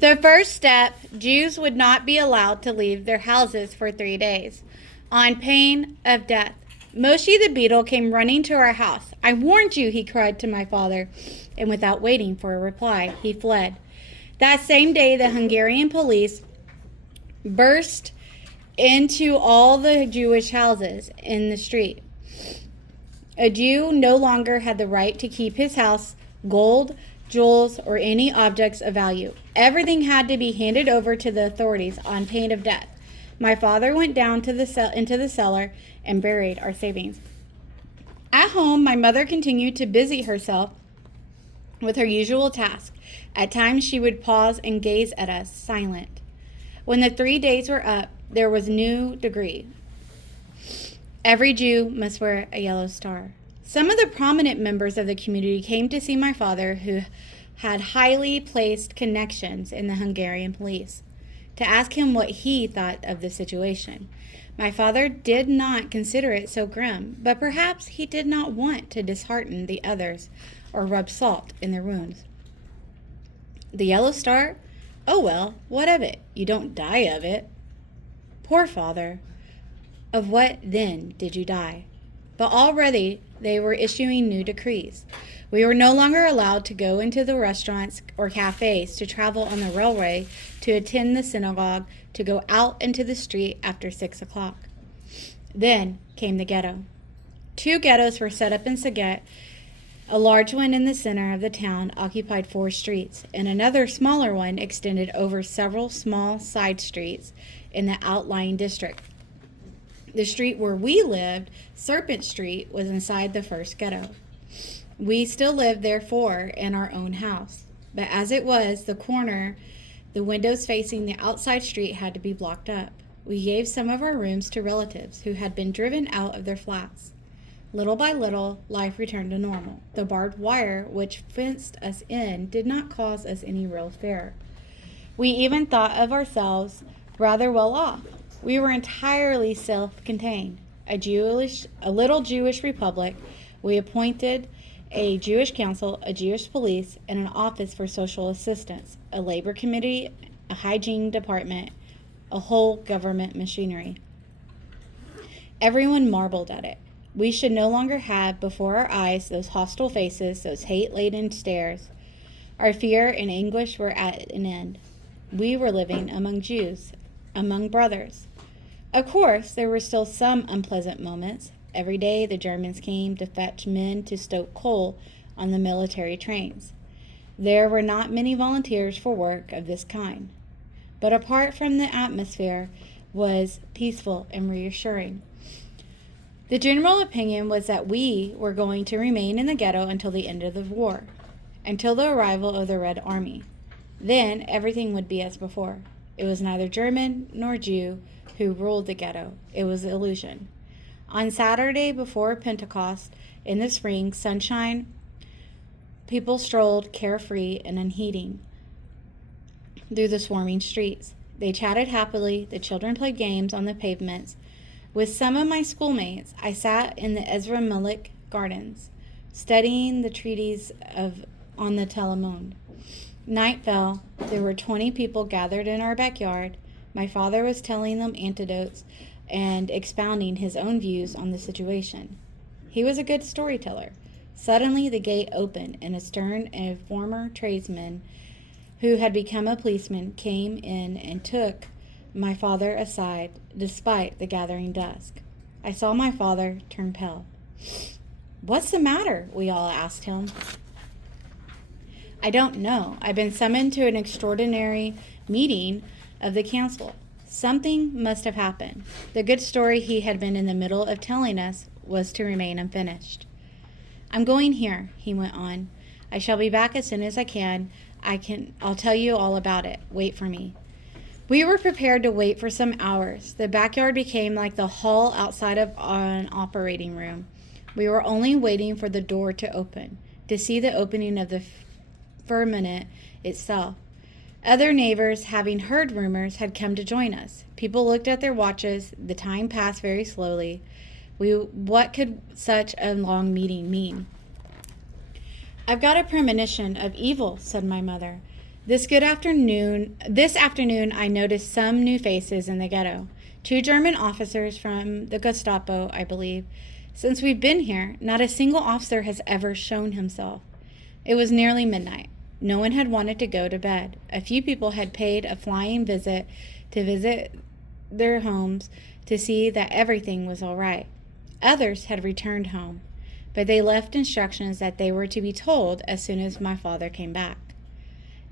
The first step, Jews would not be allowed to leave their houses for 3 days, on pain of death. Moshe the beetle came running to our house. "I warned you," he cried to my father, and without waiting for a reply, he fled. That same day, the Hungarian police burst into all the Jewish houses in the street. A Jew no longer had the right to keep his house, gold, jewels, or any objects of value. Everything had to be handed over to the authorities on pain of death. My father went down to into the cellar and buried our savings. At home, my mother continued to busy herself with her usual task. At times, she would pause and gaze at us, silent. When the 3 days were up, there was new decree. Every Jew must wear a yellow star. Some of the prominent members of the community came to see my father, who had highly placed connections in the Hungarian police, to ask him what he thought of the situation. My father did not consider it so grim, but perhaps he did not want to dishearten the others or rub salt in their wounds. The yellow star? Oh well, what of it? You don't die of it. Poor father. Of what then did you die? But already they were issuing new decrees. We were no longer allowed to go into the restaurants or cafes, to travel on the railway, to attend the synagogue, to go out into the street after 6 o'clock. Then came the ghetto. 2 ghettos were set up in Saget. A large one in the center of the town occupied 4 streets, and another smaller one extended over several small side streets in the outlying district. The street where we lived, Serpent Street, was inside the first ghetto. We still lived, therefore, in our own house. But as it was, the windows facing the outside street had to be blocked up. We gave some of our rooms to relatives who had been driven out of their flats. Little by little, life returned to normal. The barbed wire which fenced us in did not cause us any real fear. We even thought of ourselves rather well off. We were entirely self-contained, a little Jewish republic. We appointed a Jewish council, a Jewish police, and an office for social assistance, a labor committee, a hygiene department, a whole government machinery. Everyone marveled at it. We should no longer have before our eyes those hostile faces, those hate-laden stares. Our fear and anguish were at an end. We were living among Jews, among brothers. Of course, there were still some unpleasant moments. Every day the Germans came to fetch men to stoke coal on the military trains. There were not many volunteers for work of this kind. But apart from the atmosphere was peaceful and reassuring. The general opinion was that we were going to remain in the ghetto until the end of the war, until the arrival of the Red Army. Then everything would be as before. It was neither German nor Jew who ruled the ghetto. It was illusion. On Saturday before Pentecost, in the spring sunshine, people strolled carefree and unheeding through the swarming streets. They chatted happily. The children played games on the pavements. With some of my schoolmates, I sat in the Ezra Malik Gardens, studying the treatise on the Talmud. Night fell. There were 20 people gathered in our backyard. My father was telling them anecdotes and expounding his own views on the situation. He was a good storyteller. Suddenly the gate opened, and a stern and former tradesman who had become a policeman came in and took my father aside, despite the gathering dusk. I saw my father turn pale. "What's the matter?" we all asked him. "I don't know. I've been summoned to an extraordinary meeting of the council. Something must have happened." The good story he had been in the middle of telling us was to remain unfinished. "I'm going here," he went on. "I shall be back as soon as I can. I'll tell you all about it. Wait for me." We were prepared to wait for some hours. The backyard became like the hall outside of an operating room. We were only waiting for the door to open, to see the opening of the firmament itself. Other neighbors, having heard rumors, had come to join us. People looked at their watches. The time passed very slowly. What could such a long meeting mean? "I've got a premonition of evil," said my mother. This afternoon, I noticed some new faces in the ghetto. 2 German officers from the Gestapo, I believe. Since we've been here, not a single officer has ever shown himself. It was nearly midnight. No one had wanted to go to bed. A few people had paid a flying visit to visit their homes to see that everything was all right. Others had returned home, but they left instructions that they were to be told as soon as my father came back.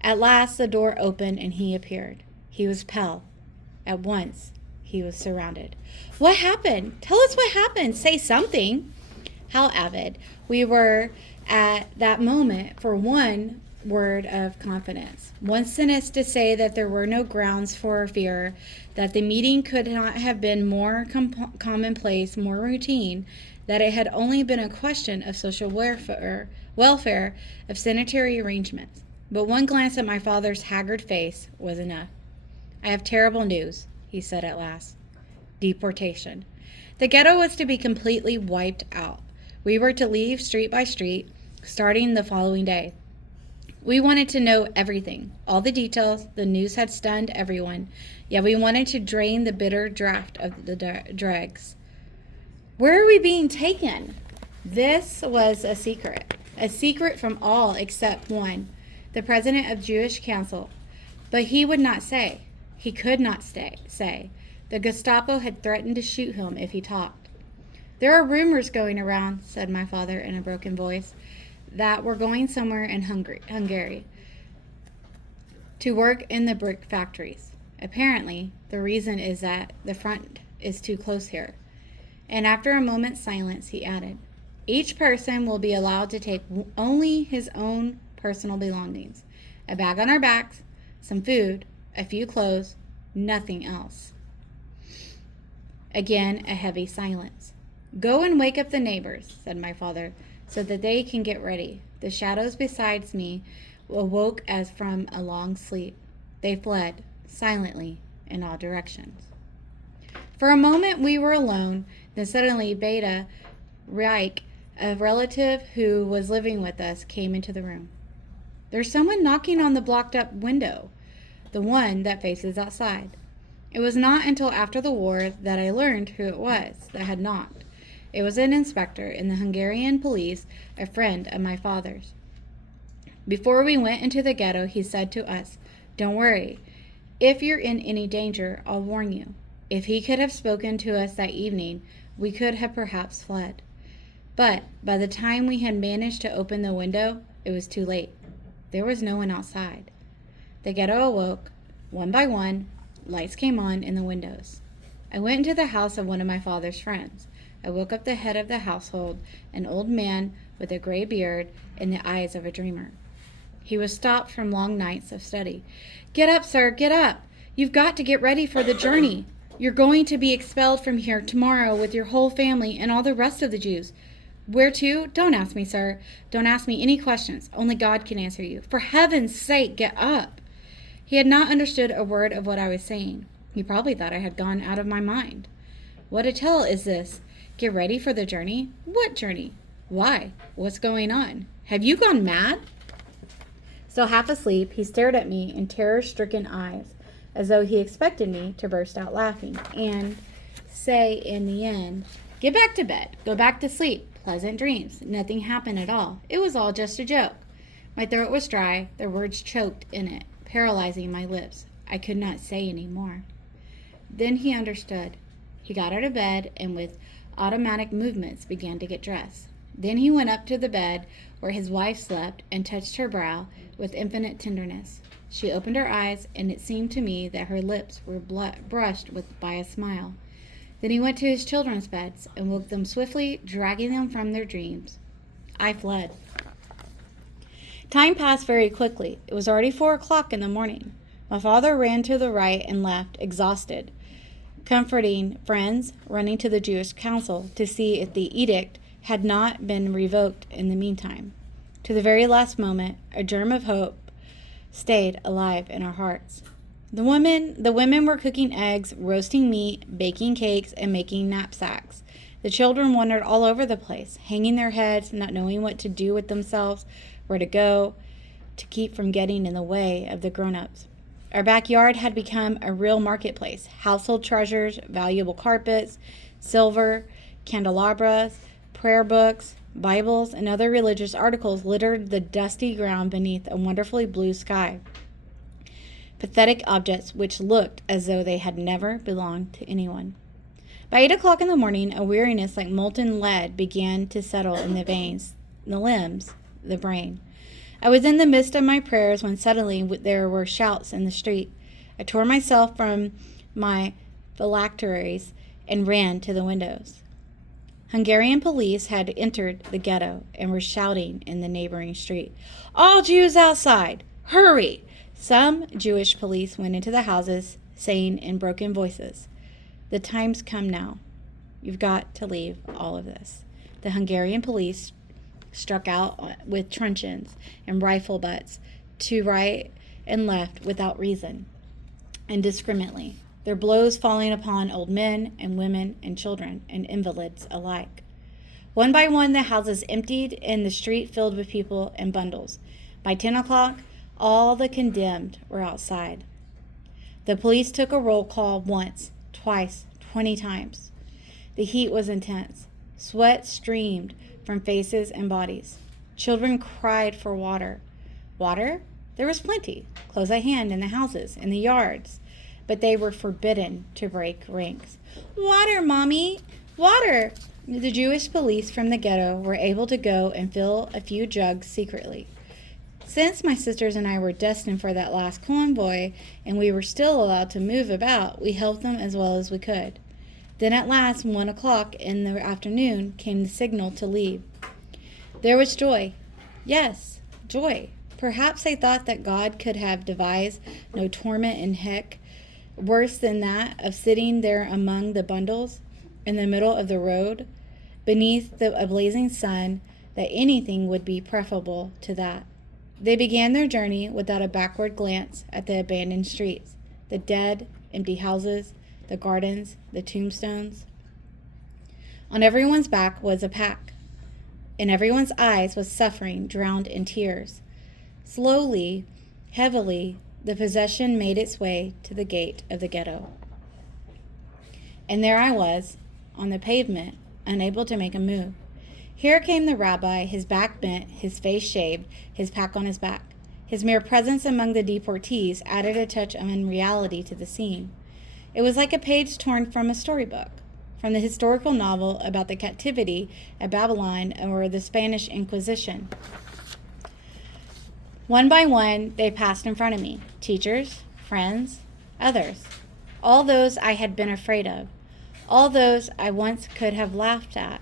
At last the door opened and he appeared. He was pale. At once, he was surrounded. What happened? Tell us what happened. Say something. How avid we were at that moment for one word of confidence. One sentence to say that there were no grounds for fear, that the meeting could not have been more commonplace, more routine, that it had only been a question of social welfare, of sanitary arrangements. But one glance at my father's haggard face was enough. I have terrible news, he said at last. Deportation. The ghetto was to be completely wiped out. We were to leave street by street, starting the following day. We wanted to know everything, all the details. The news had stunned everyone, yet we wanted to drain the bitter draught of the dregs. Where are we being taken? This was a secret from all except one, the president of Jewish Council. But he would not say. He could not say. The Gestapo had threatened to shoot him if he talked. There are rumors going around, said my father in a broken voice, that we're going somewhere in Hungary to work in the brick factories. Apparently, the reason is that the front is too close here. And after a moment's silence, he added, each person will be allowed to take only his own personal belongings, a bag on our backs, some food, a few clothes, nothing else. Again, a heavy silence. Go and wake up the neighbors, said my father, so that they can get ready. The shadows beside me awoke as from a long sleep. They fled, silently, in all directions. For a moment we were alone, then suddenly Beta Reich, a relative who was living with us, came into the room. There's someone knocking on the blocked-up window, the one that faces outside. It was not until after the war that I learned who it was that had knocked. It was an inspector in the Hungarian police, a friend of my father's. Before we went into the ghetto, he said to us, don't worry. If you're in any danger, I'll warn you. If he could have spoken to us that evening, we could have perhaps fled. But by the time we had managed to open the window, it was too late. There was no one outside. The ghetto awoke. One by one, lights came on in the windows. I went into the house of one of my father's friends. I woke up the head of the household, an old man with a gray beard and the eyes of a dreamer. He was stopped from long nights of study. Get up, sir, get up. You've got to get ready for the journey. You're going to be expelled from here tomorrow with your whole family and all the rest of the Jews. Where to? Don't ask me, sir. Don't ask me any questions. Only God can answer you. For heaven's sake, get up. He had not understood a word of what I was saying. He probably thought I had gone out of my mind. What a tale is this? Get ready for the journey? What journey? Why? What's going on? Have you gone mad? Still half asleep, he stared at me in terror-stricken eyes, as though he expected me to burst out laughing and say in the end, get back to bed, go back to sleep, pleasant dreams, nothing happened at all, it was all just a joke. My throat was dry, the words choked in it, paralyzing my lips. I could not say any more. Then he understood. He got out of bed and with automatic movements began to get dressed. Then he went up to the bed where his wife slept and touched her brow with infinite tenderness. She opened her eyes, and it seemed to me that her lips were brushed by a smile. Then he went to his children's beds and woke them swiftly, dragging them from their dreams. I fled. Time passed very quickly. It was already 4 o'clock in the morning. My father ran to the right and left, exhausted, comforting friends, running to the Jewish Council to see if the edict had not been revoked in the meantime. To the very last moment, a germ of hope stayed alive in our hearts. The women were cooking eggs, roasting meat, baking cakes, and making knapsacks. The children wandered all over the place, hanging their heads, not knowing what to do with themselves, where to go. to keep from getting in the way of the grown-ups. Our backyard had become a real marketplace. Household treasures, valuable carpets, silver, candelabras, prayer books, Bibles, and other religious articles littered the dusty ground beneath a wonderfully blue sky. Pathetic objects which looked as though they had never belonged to anyone. By 8 o'clock in the morning, a weariness like molten lead began to settle in the veins, the limbs, the brain. I was in the midst of my prayers when suddenly there were shouts in the street. I tore myself from my phylacteries and ran to the windows. Hungarian police had entered the ghetto and were shouting in the neighboring street, "All Jews outside! Hurry!" Some Jewish police went into the houses, saying in broken voices, "The time's come now. You've got to leave all of this." The Hungarian police struck out with truncheons and rifle butts to right and left without reason, indiscriminately, their blows falling upon old men and women and children and invalids alike. One by one, the houses emptied and the street filled with people and bundles. By 10 o'clock, all the condemned were outside. The police took a roll call once, twice, 20 times. The heat was intense. Sweat streamed from faces and bodies. Children cried for water. Water? There was plenty, close at hand in the houses, in the yards, but they were forbidden to break ranks. "Water, Mommy! Water!" The Jewish police from the ghetto were able to go and fill a few jugs secretly. Since my sisters and I were destined for that last convoy, and we were still allowed to move about, we helped them as well as we could. Then at last, 1 o'clock in the afternoon, came the signal to leave. There was joy. Yes, joy. Perhaps they thought that God could have devised no torment in heck worse than that of sitting there among the bundles in the middle of the road beneath a blazing sun, that anything would be preferable to that. They began their journey without a backward glance at the abandoned streets, the dead, empty houses, the gardens, the tombstones. On everyone's back was a pack. In everyone's eyes was suffering drowned in tears. Slowly, heavily, the procession made its way to the gate of the ghetto. And there I was, on the pavement, unable to make a move. Here came the rabbi, his back bent, his face shaved, his pack on his back. His mere presence among the deportees added a touch of unreality to the scene. It was like a page torn from a storybook, from the historical novel about the captivity at Babylon or the Spanish Inquisition. One by one, they passed in front of me, teachers, friends, others, all those I had been afraid of, all those I once could have laughed at,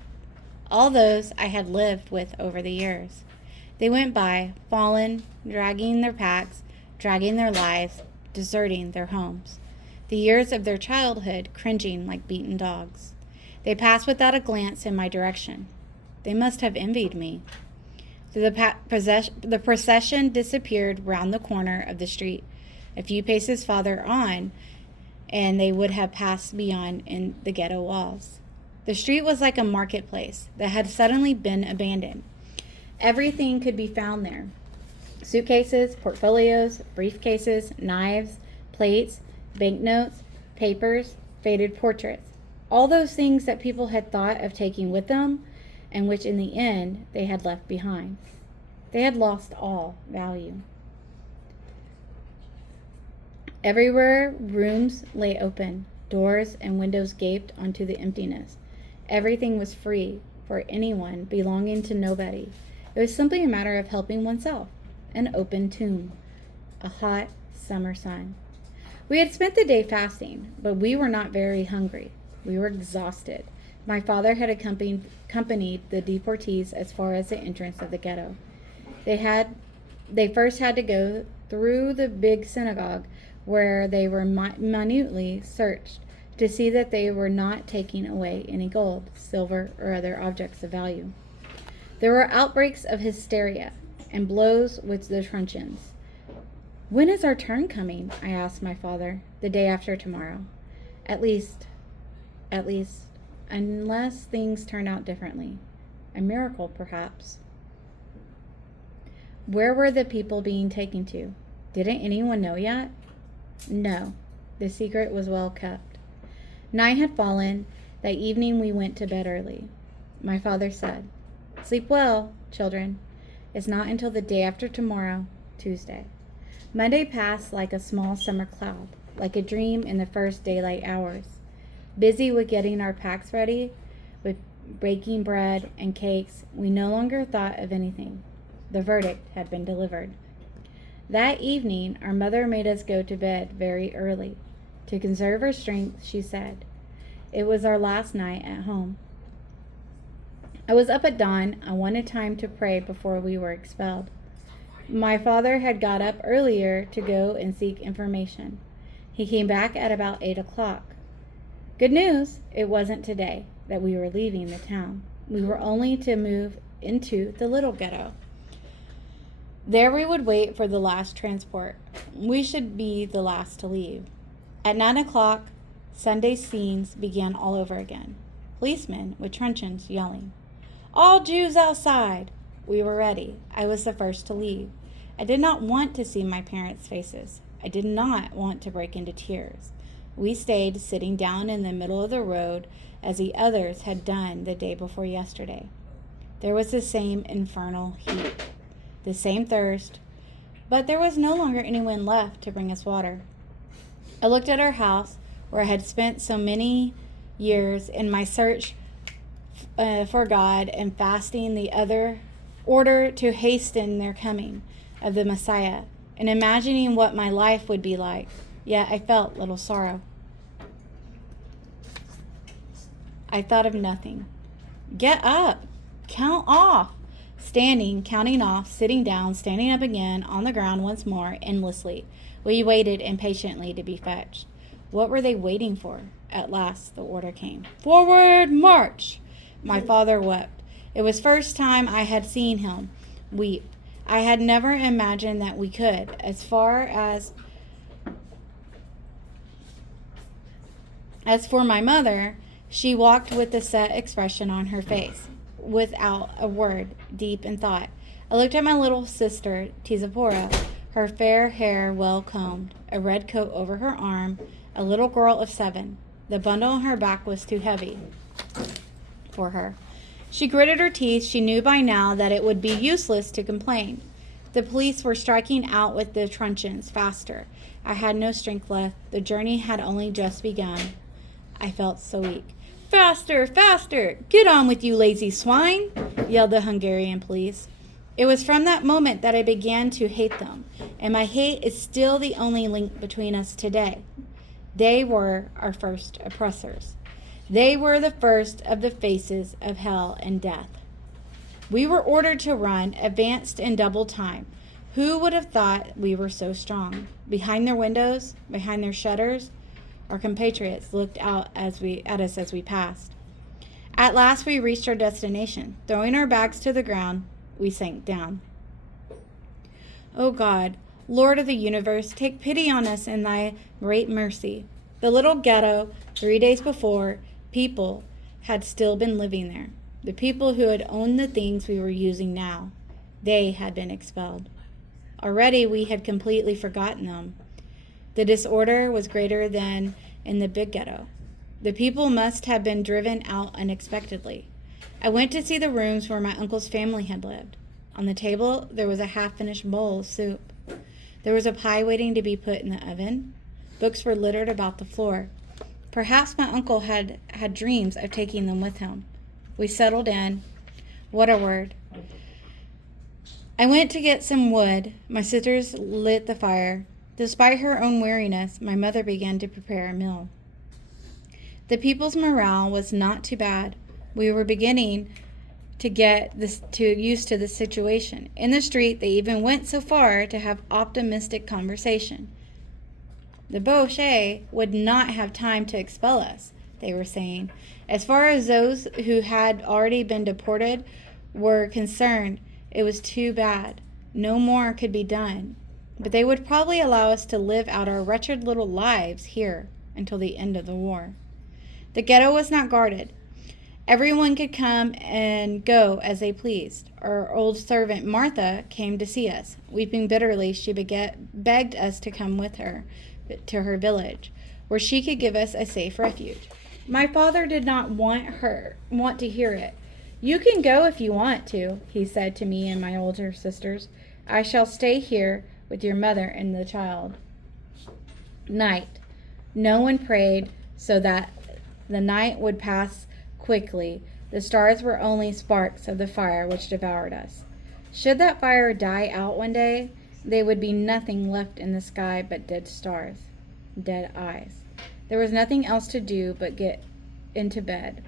all those I had lived with over the years. They went by, fallen, dragging their packs, dragging their lives, deserting their homes. The years of their childhood cringing like beaten dogs. They passed without a glance in my direction. They must have envied me. The procession disappeared round the corner of the street. A few paces farther on, and they would have passed beyond in the ghetto walls. The street was like a marketplace that had suddenly been abandoned. Everything could be found there. Suitcases, portfolios, briefcases, knives, plates, banknotes, papers, faded portraits. All those things that people had thought of taking with them and which in the end they had left behind. They had lost all value. Everywhere rooms lay open, doors and windows gaped onto the emptiness. Everything was free for anyone belonging to nobody. It was simply a matter of helping oneself. An open tomb. A hot summer sun. We had spent the day fasting, but we were not very hungry. We were exhausted. My father had accompanied the deportees as far as the entrance of the ghetto. They first had to go through the big synagogue, where they were minutely searched to see that they were not taking away any gold, silver, or other objects of value. There were outbreaks of hysteria and blows with the truncheons. "When is our turn coming?" I asked my father. "The day after tomorrow. At least, unless things turn out differently. A miracle, perhaps." Where were the people being taken to? Didn't anyone know yet? No, the secret was well kept. Night had fallen. That evening we went to bed early. My father said, "Sleep well, children. It's not until the day after tomorrow, Tuesday." Monday passed like a small summer cloud, like a dream in the first daylight hours. Busy with getting our packs ready, with baking bread and cakes, we no longer thought of anything. The verdict had been delivered. That evening, our mother made us go to bed very early. To conserve her strength, she said. It was our last night at home. I was up at dawn. I wanted time to pray before we were expelled. My father had got up earlier to go and seek information. He came back at about 8 o'clock. Good news! It wasn't today that we were leaving the town. We were only to move into the little ghetto. There we would wait for the last transport. We should be the last to leave. At 9 o'clock, Sunday scenes began all over again. Policemen with truncheons yelling, "All Jews outside!" We were ready. I was the first to leave. I did not want to see my parents' faces. I did not want to break into tears. We stayed sitting down in the middle of the road as the others had done the day before yesterday. There was the same infernal heat, the same thirst, but there was no longer anyone left to bring us water. I looked at our house, where I had spent so many years in my search for God and fasting the other order to hasten their coming of the Messiah, and imagining what my life would be like. Yet I felt little sorrow. I thought of nothing. Get up! Count off! Standing, counting off, sitting down, standing up again, on the ground once more, endlessly. We waited impatiently to be fetched. What were they waiting for? At last the order came. Forward, march! My father wept. It was first time I had seen him weep. I had never imagined that we could. As for my mother, she walked with a set expression on her face, without a word, deep in thought. I looked at my little sister, Tizapora, her fair hair well combed, a red coat over her arm, a little girl of 7. The bundle on her back was too heavy for her. She gritted her teeth. She knew by now that it would be useless to complain. The police were striking out with the truncheons faster. I had no strength left. The journey had only just begun. I felt so weak. Faster, faster! Get on with you, lazy swine! Yelled the Hungarian police. It was from that moment that I began to hate them, and my hate is still the only link between us today. They were our first oppressors. They were the first of the faces of hell and death. We were ordered to run, advanced in double time. Who would have thought we were so strong? Behind their windows, behind their shutters, our compatriots looked out at us as we passed. At last we reached our destination. Throwing our bags to the ground, we sank down. O God, Lord of the universe, take pity on us in thy great mercy. The little ghetto, 3 days before, people had still been living there. The people who had owned the things we were using now. They had been expelled. Already we had completely forgotten them. The disorder was greater than in the big ghetto. The people must have been driven out unexpectedly. I went to see the rooms where my uncle's family had lived. On the table, there was a half-finished bowl of soup. There was a pie waiting to be put in the oven. Books were littered about the floor. Perhaps my uncle had dreams of taking them with him. We settled in. What a word. I went to get some wood. My sisters lit the fire. Despite her own weariness, my mother began to prepare a meal. The people's morale was not too bad. We were beginning to get used to the situation. In the street, they even went so far to have optimistic conversation. The Boche would not have time to expel us, they were saying. As far as those who had already been deported were concerned, it was too bad. No more could be done. But they would probably allow us to live out our wretched little lives here until the end of the war. The ghetto was not guarded. Everyone could come and go as they pleased. Our old servant Martha came to see us. Weeping bitterly, she begged us to come with her to her village, where she could give us a safe refuge. My father did not want to hear it. You can go if you want to, he said to me and my older sisters. I shall stay here with your mother and the child. Night. No one prayed so that the night would pass quickly. The stars were only sparks of the fire which devoured us. Should that fire die out one day, there would be nothing left in the sky but dead stars, dead eyes. There was nothing else to do but get into bed,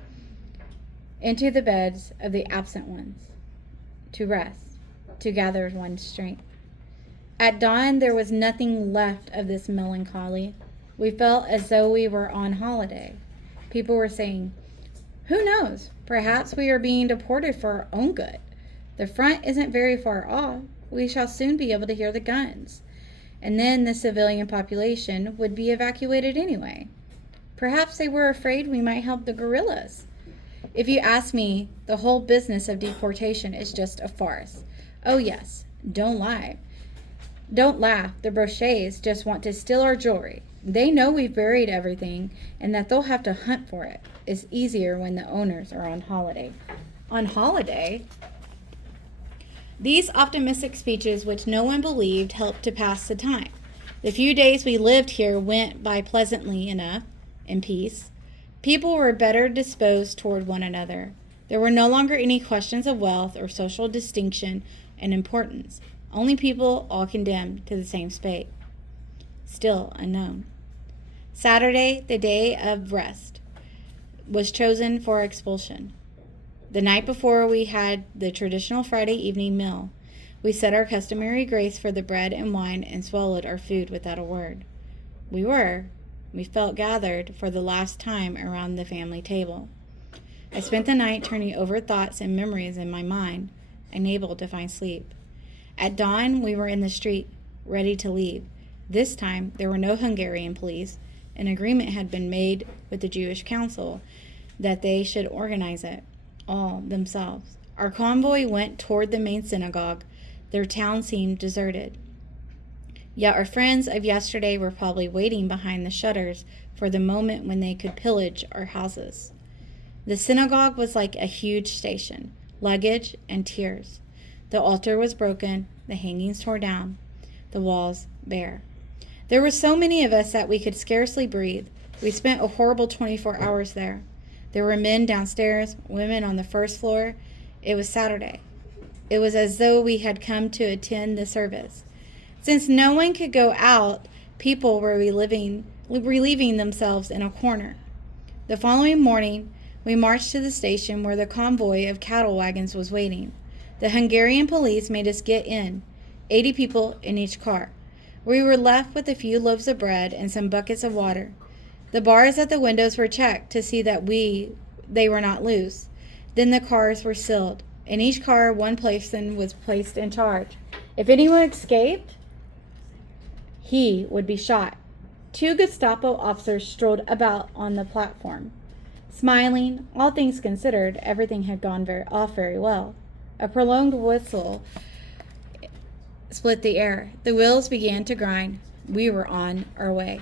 into the beds of the absent ones, to rest, to gather one's strength. At dawn, there was nothing left of this melancholy. We felt as though we were on holiday. People were saying, "Who knows? Perhaps we are being deported for our own good. The front isn't very far off. We shall soon be able to hear the guns. And then the civilian population would be evacuated anyway. Perhaps they were afraid we might help the guerrillas. If you ask me, the whole business of deportation is just a farce. Oh yes, don't lie. Don't laugh. The Brochets just want to steal our jewelry. They know we've buried everything and that they'll have to hunt for it. It's easier when the owners are on holiday." On holiday? These optimistic speeches, which no one believed, helped to pass the time. The few days we lived here went by pleasantly enough, in peace. People were better disposed toward one another. There were no longer any questions of wealth or social distinction and importance. Only people all condemned to the same fate, still unknown. Saturday, the day of rest, was chosen for expulsion. The night before, we had the traditional Friday evening meal. We said our customary grace for the bread and wine and swallowed our food without a word. We felt gathered for the last time around the family table. I spent the night turning over thoughts and memories in my mind, unable to find sleep. At dawn, we were in the street, ready to leave. This time, there were no Hungarian police. An agreement had been made with the Jewish Council that they should organize it all themselves. Our convoy went toward the main synagogue. Their town seemed deserted. Yet our friends of yesterday were probably waiting behind the shutters for the moment when they could pillage our houses. The synagogue was like a huge station, luggage and tears. The altar was broken, the hangings torn down, the walls bare. There were so many of us that we could scarcely breathe. We spent a horrible 24 hours there. There were men downstairs, women on the first floor. It was Saturday. It was as though we had come to attend the service. Since no one could go out, people were relieving themselves in a corner. The following morning, we marched to the station where the convoy of cattle wagons was waiting. The Hungarian police made us get in, 80 people in each car. We were left with a few loaves of bread and some buckets of water. The bars at the windows were checked to see that they were not loose. Then the cars were sealed. In each car, one person was placed in charge. If anyone escaped, he would be shot. 2 Gestapo officers strolled about on the platform. Smiling, all things considered, everything had gone very well. A prolonged whistle split the air. The wheels began to grind. We were on our way.